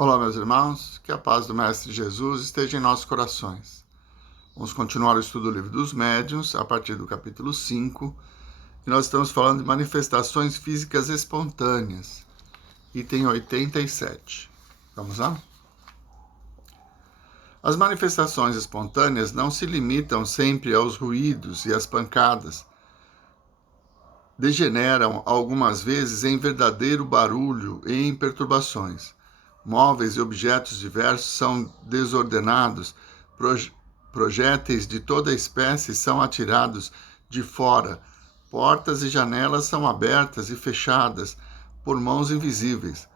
Olá, meus irmãos, que a paz do Mestre Jesus esteja em nossos corações. Vamos continuar o estudo do Livro dos Médiuns, a partir do capítulo 5, e nós estamos falando de manifestações físicas espontâneas, item 87. Vamos lá? As manifestações espontâneas não se limitam sempre aos ruídos e às pancadas. Degeneram algumas vezes em verdadeiro barulho e em perturbações. Móveis e objetos diversos são desordenados, projéteis de toda espécie são atirados de fora, portas e janelas são abertas e fechadas por mãos invisíveis,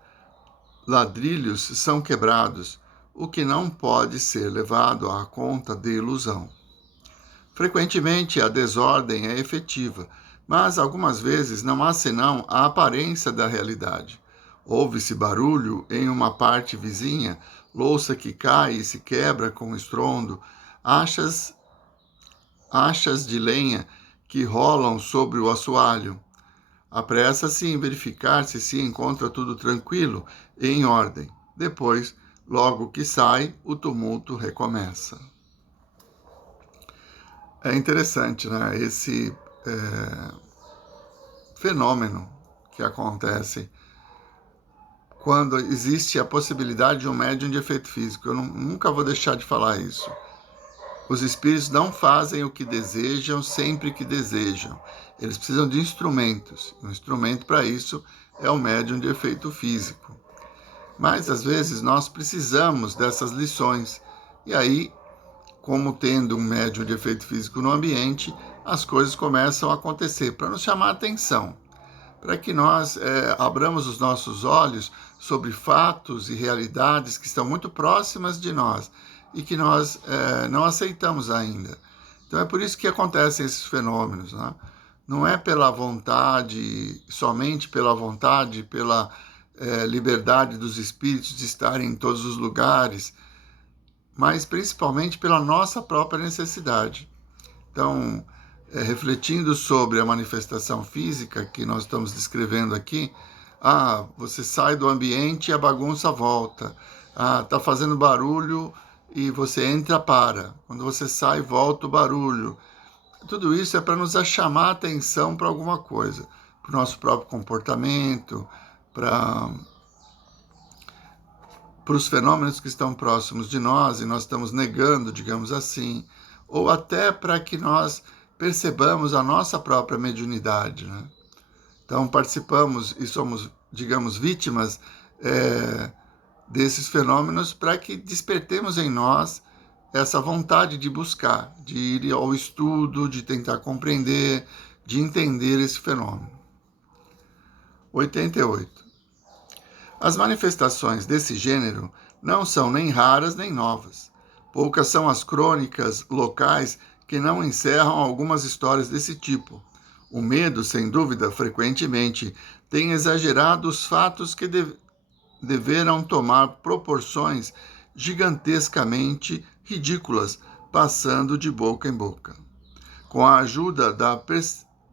ladrilhos são quebrados, o que não pode ser levado à conta de ilusão. Frequentemente a desordem é efetiva, mas algumas vezes não há senão a aparência da realidade. Ouve-se barulho em uma parte vizinha, louça que cai e se quebra com estrondo, achas de lenha que rolam sobre o assoalho. Apressa-se em verificar se encontra tudo tranquilo e em ordem. Depois, logo que sai, o tumulto recomeça. É interessante, né? Esse fenômeno que acontece quando existe a possibilidade de um médium de efeito físico. Eu nunca vou deixar de falar isso. Os espíritos não fazem o que desejam sempre que desejam. Eles precisam de instrumentos. Um instrumento para isso é o médium de efeito físico. Mas, às vezes, nós precisamos dessas lições. E aí, como tendo um médium de efeito físico no ambiente, as coisas começam a acontecer para nos chamar a atenção, para que nós abramos os nossos olhos sobre fatos e realidades que estão muito próximas de nós e que nós não aceitamos ainda. Então é por isso que acontecem esses fenômenos, né? Não é pela vontade, somente pela vontade, pela liberdade dos espíritos de estarem em todos os lugares, mas principalmente pela nossa própria necessidade. Então, refletindo sobre a manifestação física que nós estamos descrevendo aqui, você sai do ambiente e a bagunça volta. Está fazendo barulho e você entra, para. Quando você sai, volta o barulho. Tudo isso é para nos chamar a atenção para alguma coisa, para o nosso próprio comportamento, para os fenômenos que estão próximos de nós e nós estamos negando, digamos assim, ou até para que nós percebamos a nossa própria mediunidade, né? Então, participamos e somos, digamos, vítimas desses fenômenos para que despertemos em nós essa vontade de buscar, de ir ao estudo, de tentar compreender, de entender esse fenômeno. 88. As manifestações desse gênero não são nem raras nem novas. Poucas são as crônicas locais que não encerram algumas histórias desse tipo. O medo, sem dúvida, frequentemente tem exagerado os fatos que deverão tomar proporções gigantescamente ridículas, passando de boca em boca. Com a ajuda da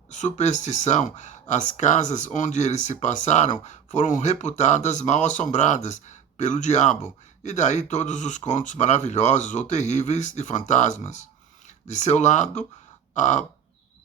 superstição, as casas onde eles se passaram foram reputadas mal assombradas pelo diabo, e daí todos os contos maravilhosos ou terríveis de fantasmas. De seu lado, a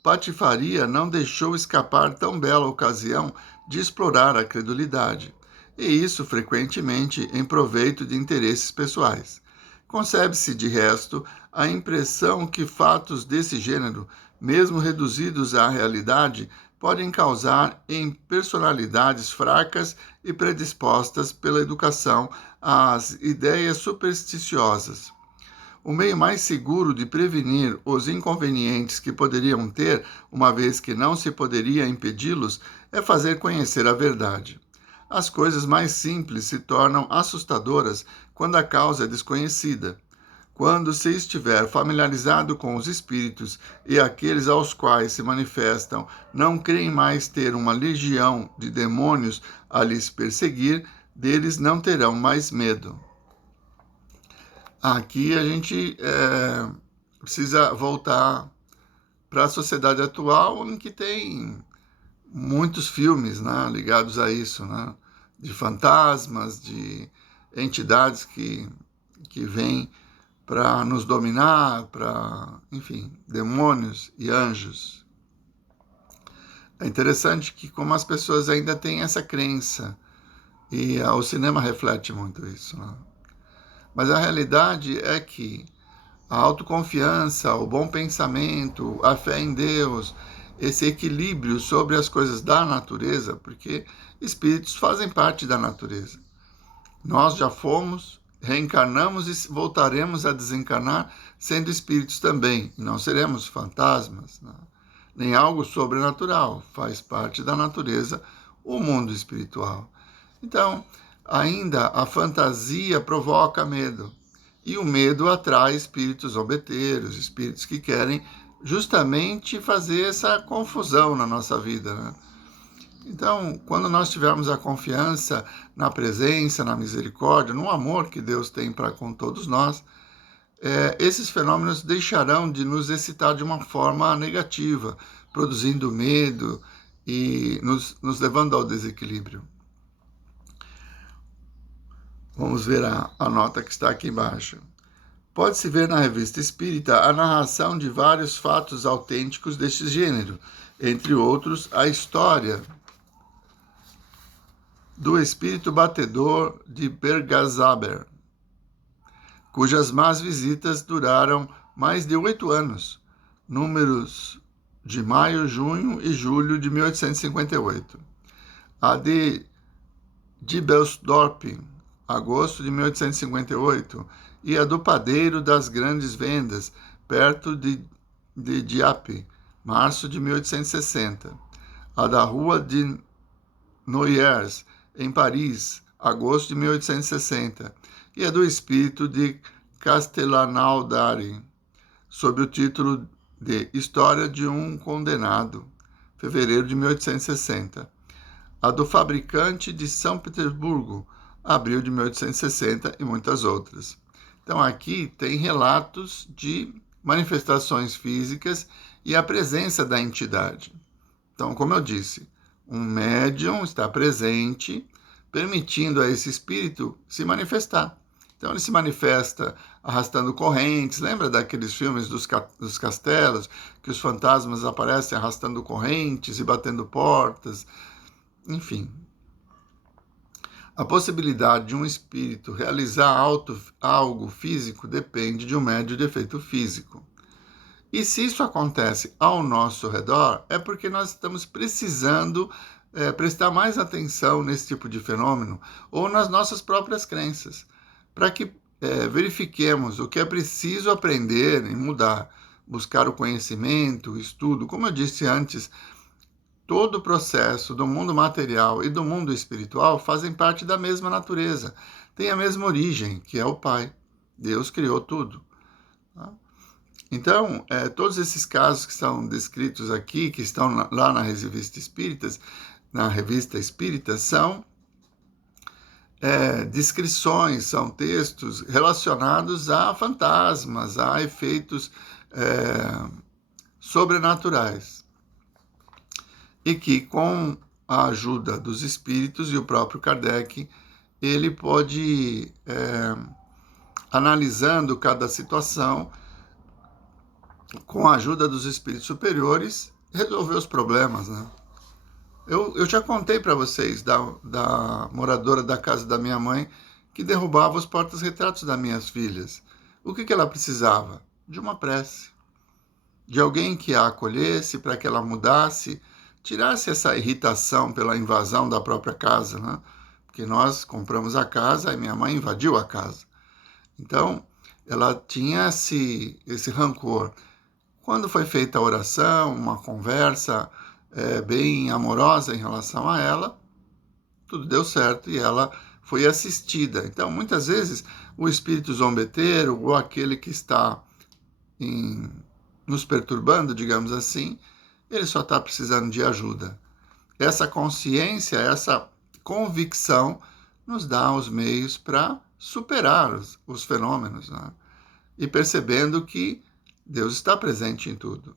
patifaria não deixou escapar tão bela ocasião de explorar a credulidade, e isso frequentemente em proveito de interesses pessoais. Concebe-se, de resto, a impressão que fatos desse gênero, mesmo reduzidos à realidade, podem causar em personalidades fracas e predispostas pela educação às ideias supersticiosas. O meio mais seguro de prevenir os inconvenientes que poderiam ter, uma vez que não se poderia impedi-los, é fazer conhecer a verdade. As coisas mais simples se tornam assustadoras quando a causa é desconhecida. Quando se estiver familiarizado com os espíritos e aqueles aos quais se manifestam não creem mais ter uma legião de demônios a lhes perseguir, deles não terão mais medo. Aqui a gente precisa voltar para a sociedade atual, em que tem muitos filmes, né, ligados a isso, né, de fantasmas, de entidades que vêm para nos dominar, enfim, demônios e anjos. É interessante que como as pessoas ainda têm essa crença, e o cinema reflete muito isso, né? Mas a realidade é que a autoconfiança, o bom pensamento, a fé em Deus, esse equilíbrio sobre as coisas da natureza, porque espíritos fazem parte da natureza. Nós já fomos, reencarnamos e voltaremos a desencarnar sendo espíritos também. Não seremos fantasmas, né? Nem algo sobrenatural. Faz parte da natureza o mundo espiritual. Então, ainda a fantasia provoca medo. E o medo atrai espíritos zombeteiros, espíritos que querem justamente fazer essa confusão na nossa vida, né? Então, quando nós tivermos a confiança na presença, na misericórdia, no amor que Deus tem para com todos nós, esses fenômenos deixarão de nos excitar de uma forma negativa, produzindo medo e nos levando ao desequilíbrio. Vamos ver a nota que está aqui embaixo. Pode-se ver na Revista Espírita a narração de vários fatos autênticos deste gênero, entre outros, a história do espírito batedor de Bergazaber, cujas más visitas duraram mais de 8 anos, números de maio, junho e julho de 1858. A de Diebelsdorp, agosto de 1858, e a do Padeiro das Grandes Vendas, perto de Dieppe, março de 1860. A da Rua de Noyers, em Paris, agosto de 1860, e a do Espírito de Castellanaudari, sob o título de História de um Condenado, fevereiro de 1860. A do Fabricante de São Petersburgo, abril de 1860, e muitas outras. Então aqui tem relatos de manifestações físicas e a presença da entidade. Então, como eu disse, um médium está presente, permitindo a esse espírito se manifestar. Então ele se manifesta arrastando correntes. Lembra daqueles filmes dos castelos, que os fantasmas aparecem arrastando correntes e batendo portas? Enfim. A possibilidade de um espírito realizar algo físico depende de um médium de efeito físico. E se isso acontece ao nosso redor, é porque nós estamos precisando prestar mais atenção nesse tipo de fenômeno ou nas nossas próprias crenças, para que verifiquemos o que é preciso aprender e mudar, buscar o conhecimento, o estudo. Como eu disse antes, todo o processo do mundo material e do mundo espiritual fazem parte da mesma natureza, tem a mesma origem, que é o Pai. Deus criou tudo. Tá? Então, todos esses casos que são descritos aqui, que estão lá na Revista Espírita, são descrições, são textos relacionados a fantasmas, a efeitos sobrenaturais. E que, com a ajuda dos espíritos e o próprio Kardec, ele pode, analisando cada situação, com a ajuda dos espíritos superiores, resolver os problemas, né? Eu já contei para vocês da moradora da casa da minha mãe que derrubava os portas-retratos das minhas filhas. O que ela precisava? De uma prece. De alguém que a acolhesse para que ela mudasse, tirasse essa irritação pela invasão da própria casa, né? Porque nós compramos a casa e minha mãe invadiu a casa. Então, ela tinha esse rancor. Quando foi feita a oração, uma conversa bem amorosa em relação a ela, tudo deu certo e ela foi assistida. Então, muitas vezes, o espírito zombeteiro ou aquele que está nos perturbando, digamos assim, ele só está precisando de ajuda. Essa consciência, essa convicção nos dá os meios para superar os fenômenos, né? E percebendo que Deus está presente em tudo.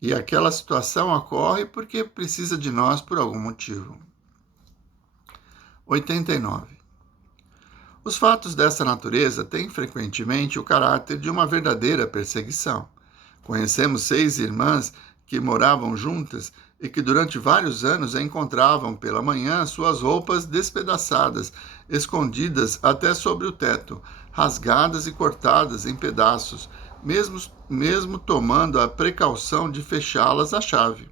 E aquela situação ocorre porque precisa de nós por algum motivo. 89. Os fatos dessa natureza têm frequentemente o caráter de uma verdadeira perseguição. Conhecemos 6 irmãs que moravam juntas e que durante vários anos encontravam pela manhã suas roupas despedaçadas, escondidas até sobre o teto, rasgadas e cortadas em pedaços, mesmo tomando a precaução de fechá-las à chave.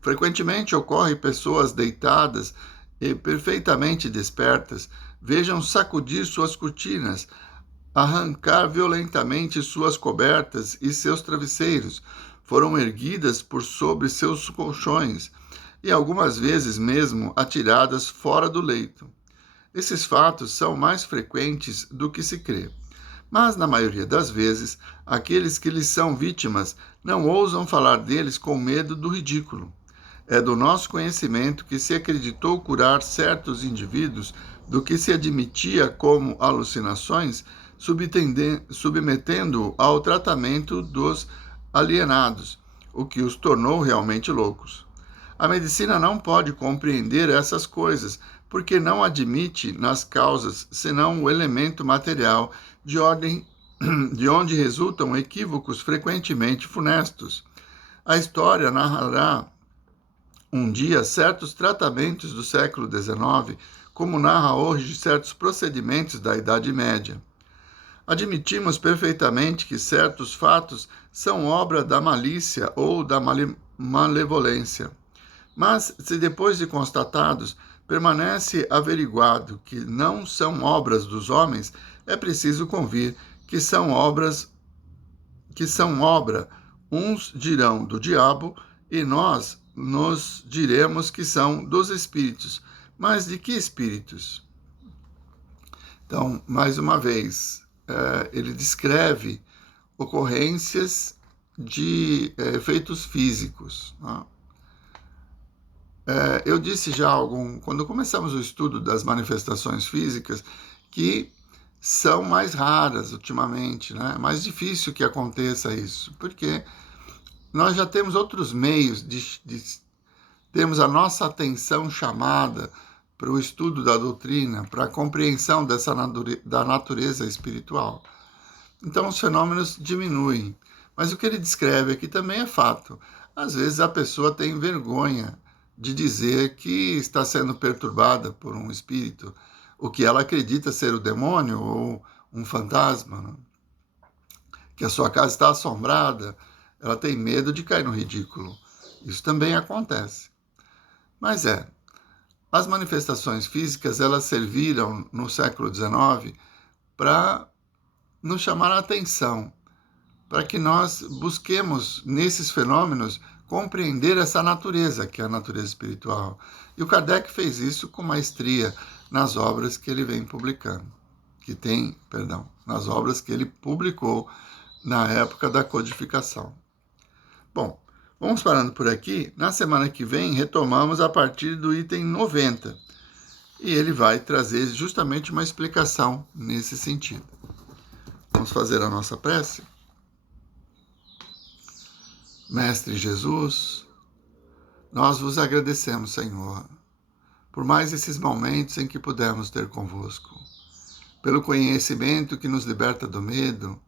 Frequentemente ocorre pessoas deitadas e perfeitamente despertas vejam sacudir suas cortinas, arrancar violentamente suas cobertas e seus travesseiros, foram erguidas por sobre seus colchões e algumas vezes mesmo atiradas fora do leito. Esses fatos são mais frequentes do que se crê. Mas, na maioria das vezes, aqueles que lhes são vítimas não ousam falar deles com medo do ridículo. É do nosso conhecimento que se acreditou curar certos indivíduos do que se admitia como alucinações, submetendo-o ao tratamento dos alienados, o que os tornou realmente loucos. A medicina não pode compreender essas coisas, porque não admite nas causas senão o elemento material de onde resultam equívocos frequentemente funestos. A história narrará um dia certos tratamentos do século XIX, como narra hoje certos procedimentos da Idade Média. Admitimos perfeitamente que certos fatos são obra da malícia ou da malevolência. Mas, se depois de constatados, permanece averiguado que não são obras dos homens, é preciso convir que são obra, uns dirão do diabo, e nós nos diremos que são dos espíritos. Mas de que espíritos? Então, mais uma vez, ele descreve ocorrências de efeitos físicos. Né? Eu disse já quando começamos o estudo das manifestações físicas, que são mais raras ultimamente, né? É mais difícil que aconteça isso, porque nós já temos outros meios de termos a nossa atenção chamada para o estudo da doutrina, para a compreensão da natureza espiritual. Então os fenômenos diminuem. Mas o que ele descreve aqui também é fato. Às vezes a pessoa tem vergonha de dizer que está sendo perturbada por um espírito, o que ela acredita ser o demônio ou um fantasma, né? Que a sua casa está assombrada, ela tem medo de cair no ridículo. Isso também acontece. Mas as manifestações físicas, elas serviram no século XIX para nos chamar a atenção, para que nós busquemos nesses fenômenos compreender essa natureza, que é a natureza espiritual. E o Kardec fez isso com maestria nas obras que ele vem publicando, nas obras que ele publicou na época da codificação. Bom, vamos parando por aqui. Na semana que vem, retomamos a partir do item 90. E ele vai trazer justamente uma explicação nesse sentido. Vamos fazer a nossa prece? Mestre Jesus, nós vos agradecemos, Senhor, por mais esses momentos em que pudemos ter convosco, pelo conhecimento que nos liberta do medo,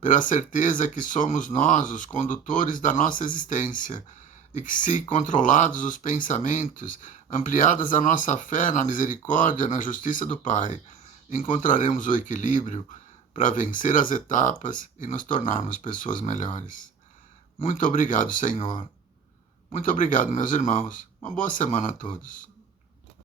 pela certeza que somos nós os condutores da nossa existência e que, se controlados os pensamentos, ampliadas a nossa fé na misericórdia e na justiça do Pai, encontraremos o equilíbrio para vencer as etapas e nos tornarmos pessoas melhores. Muito obrigado, Senhor. Muito obrigado, meus irmãos. Uma boa semana a todos.